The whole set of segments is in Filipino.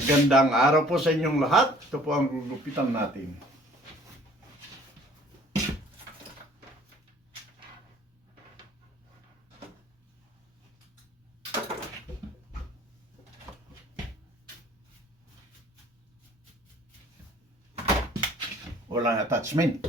Magandang araw po sa inyong lahat. Ito po ang gugupitan natin. Walang attachment.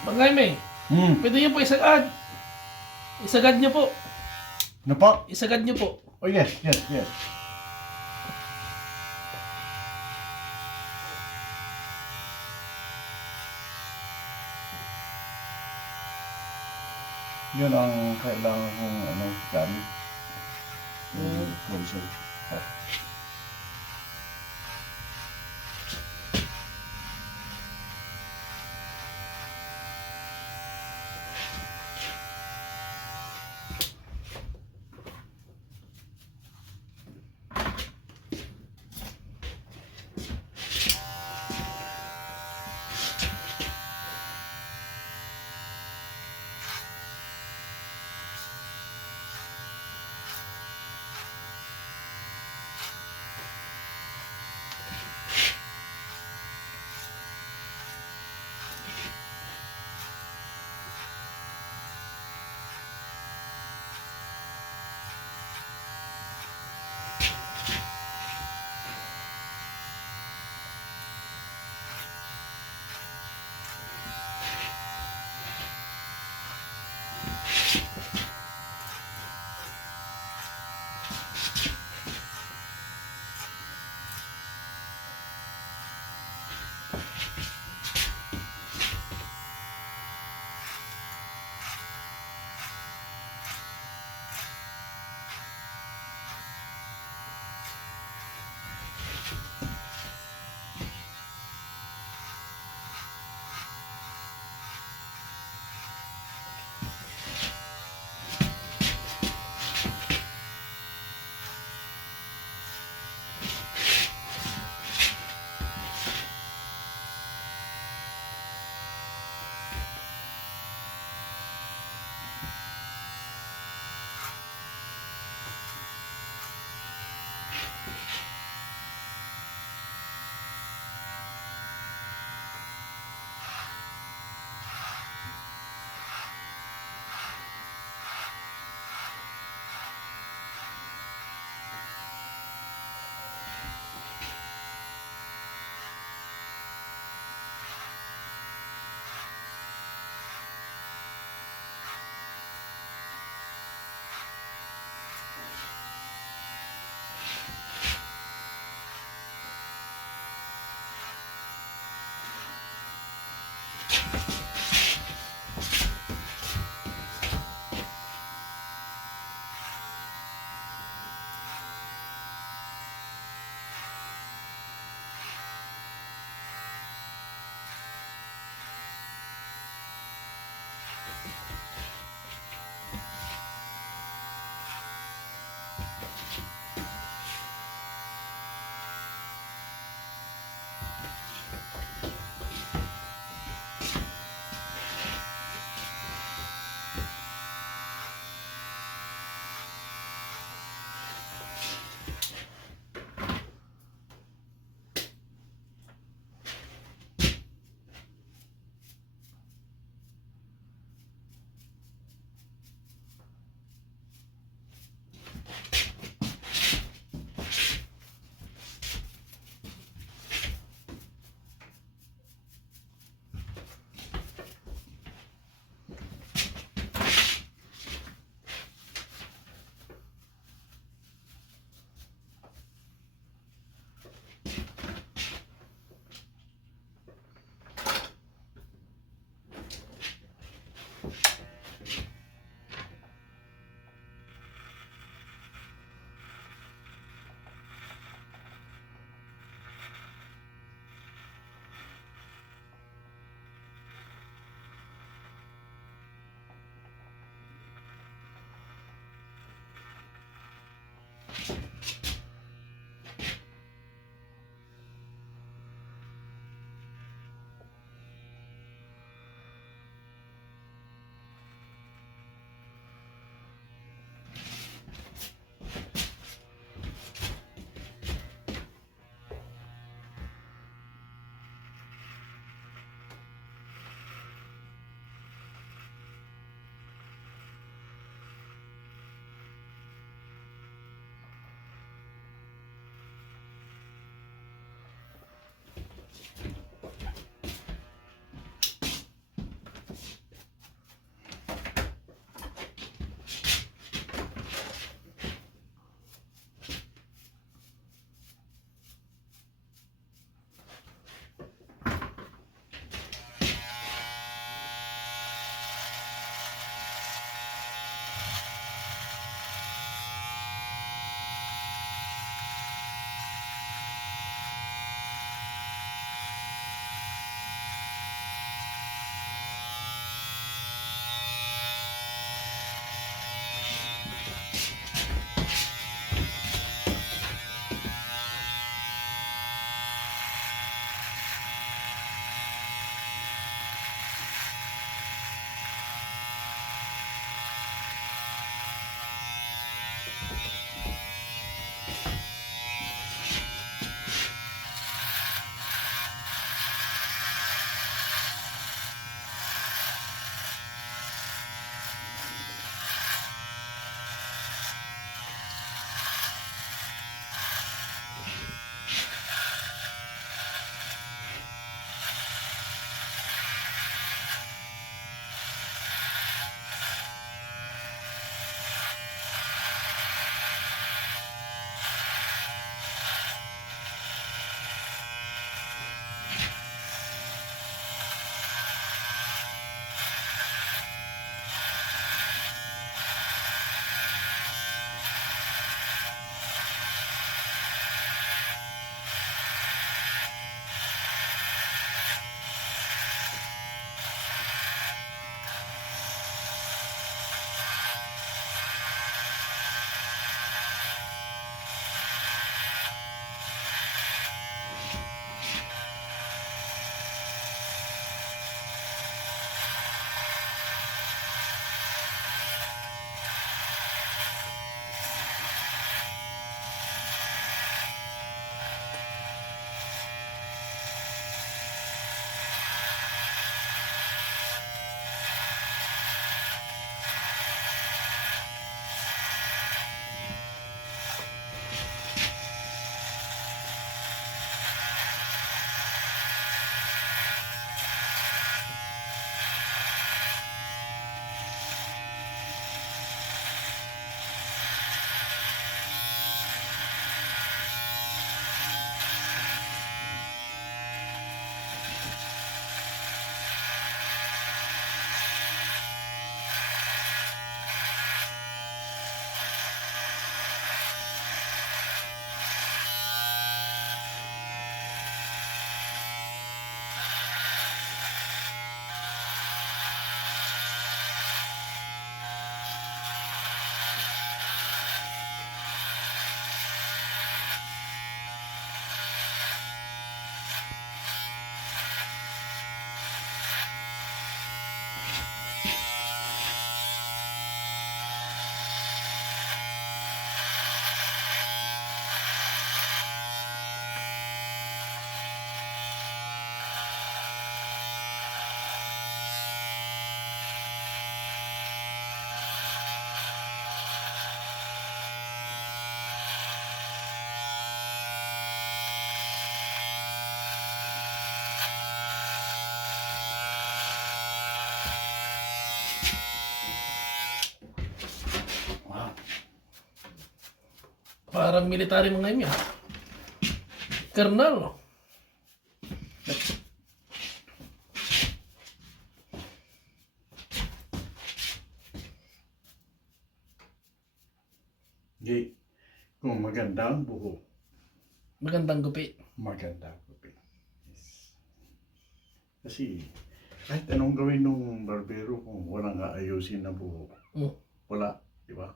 Mang Jaime, pwede niyo po isagad. Isagad niyo po. Ano po? Isagad niyo po. Oh yes. Yun ang kailangan kong gamit. Closer. Parang military mga imi. Colonel. Di, kung maganda ang buhok, Magandang gupi. maganda ang buhok. Yes. Kasi, kahit anong gawin ng barbero kung walang aayusin na buhok, Mm. wala, di ba?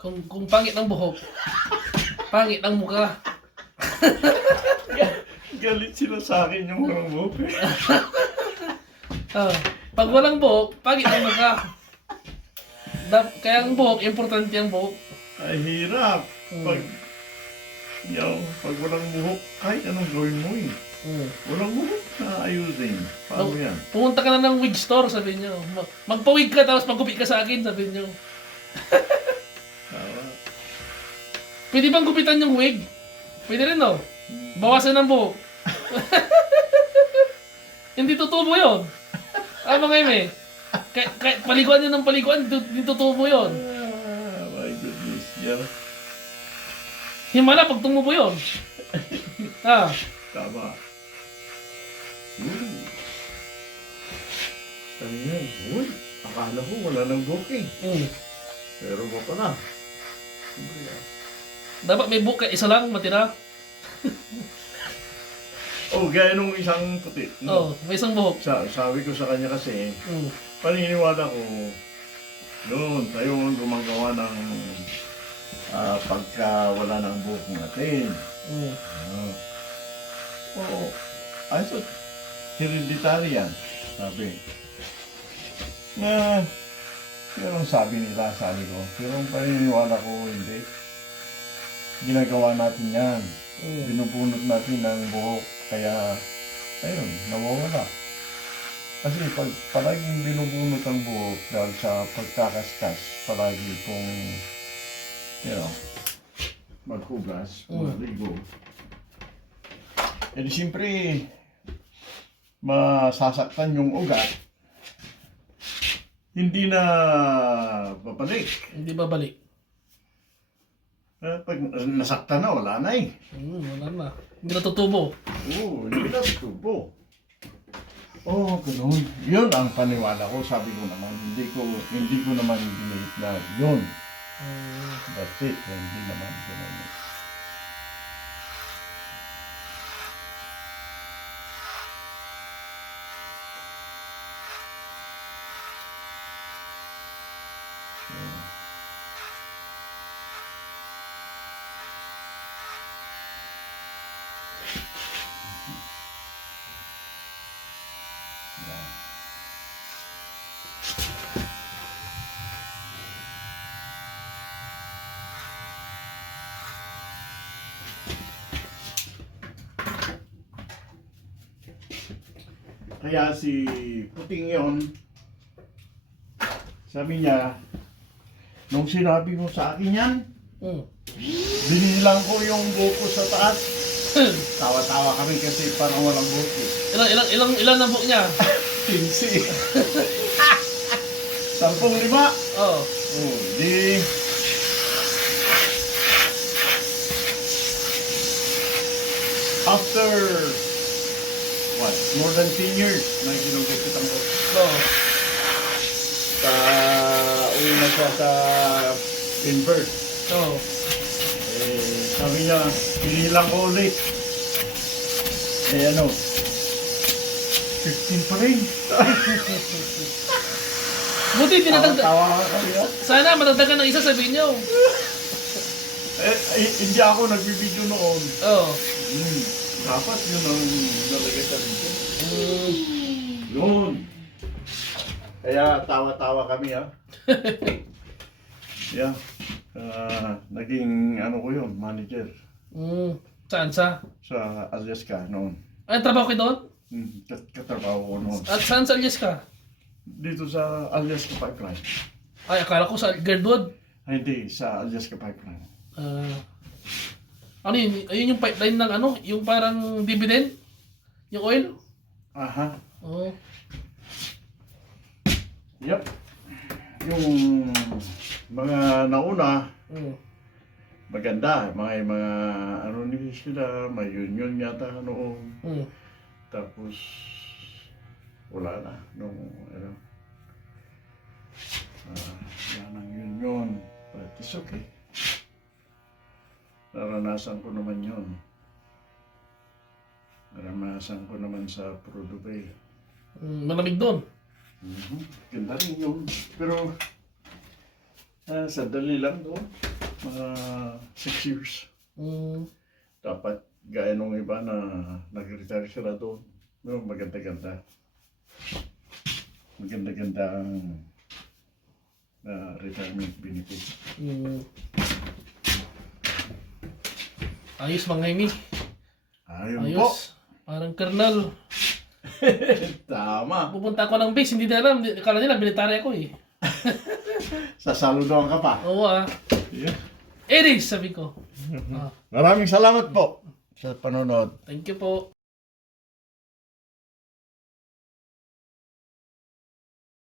Kung pangit ang buhok, pangit ang mukha. Galit sila sa akin yung walang buhok. Ah, pag walang buhok, pangit ang mukha. Kaya ang buhok, importante ang buhok. Ay, hirap. Mm. Pag walang buhok, kahit anong gawin mo eh. Mm. Walang buhok na ayusin. Paano yan? Pumunta ka na ng wig store, sabi nyo. Magpa-wig ka tapos maggupi ka sa akin, sabi nyo. Tama. Pwede bang gupitan yung wig? Pwede rin, no? Bawasan ng buhok. Hindi tutubo yun. Mga ime. Kahit paliguan nyo ng paliguan, hindi tutubo yun. My goodness. Yeah. Himala pag tumubo yun. Tama. Sabi niya, uy, akala ko wala nang buhok eh. Mm. Pero ba pala? Siyempre ah. Dapat may buhok ka, isa lang matira. Oh, gaya nung isang puti. Oh, may isang buhok. Sabi ko sa kanya kasi, Mm. paniniwala ko, noon tayo ang gumagawa ng pagka wala ng buhok natin. Mm. Oo. I thought, hereditary yan, sabi. Pero ang sabi nila, sabi ko, pero ang paniniwala ko, hindi. Ginagawa natin yan. Mm. Binubunot natin ng buhok, kaya, ayun, nawawala. Kasi pag palaging binubunot ang buhok dahil sa pagkakaskas, palagi kung, maghugas, maligo. Eh di siyempre, masasaktan yung ugat, hindi na babalik. Hindi babalik. Pag nasaktan na, wala na eh. Wala na. Hindi na tutubo. Oo, hindi na tubo. Oh, ganun. Yun ang paniwala ko. Sabi ko naman, hindi ko naman dinate na yun. That's it. Hindi naman ganun. Kaya si Puting yon, sabi niya, nung sinabi mo sa akin yan, Mm. binilang ko yung buko sa taas. Tawa-tawa kami kasi parang walang buko. Ilan na buhok niya? 15. 15. Oh. Oh, di... After, what, more than 10 years na ginugupit ang buko. Oh. Uwi na siya sa Denver. Oh. Sabi niya, pinilang ko ulit. Ano, 15 pa rin. Buti dinadagdag. Tawa kami. Sana madagdagan ng isa, sabihin niyo. Hindi ako nagbibideo noon. Oh. Dapat yun ang nalagay sa video. Mm. Yun. Kaya tawa-tawa kami ha. Yeah. Naging ano ko yun, manager Saan sa? sa Alaska noon. Ay, trabaho ko doon? Katrabaho ko noon. At saan sa Alaska? Dito sa Alaska Pipeline. Ay, akala ko sa Girdwood. Ay, hindi, sa Alaska Pipeline. Ano yun? Ayun yung pipeline ng ano? Yung parang dividend? Yung oil? Aha. Oo. Yep. Yung mga nauna, Mm. maganda. Mga ano ni sila, may union yata noon. Mm. Tapos, wala na. Nung, ano, wala nang union. But it's okay. Naranasan ko naman yun. Naranasan ko naman sa Prodube. Malamig doon. Ganda rin yun. Pero, sandali lang doon. Mga 6 years. Dapat gaya nung iba na nag-retire sila doon. No, maganda-ganda. Maganda-ganda ang retirement benefit. Ayos mga Amy. Ayun po. Ayos. Parang kernel. Tama. Pupunta ako ng base, hindi na alam. Akala nila, military ako eh. Sasaludoan ka pa. Oo ah. Yeah. It is, sabi ko. Maraming salamat po sa panonood. Thank you po.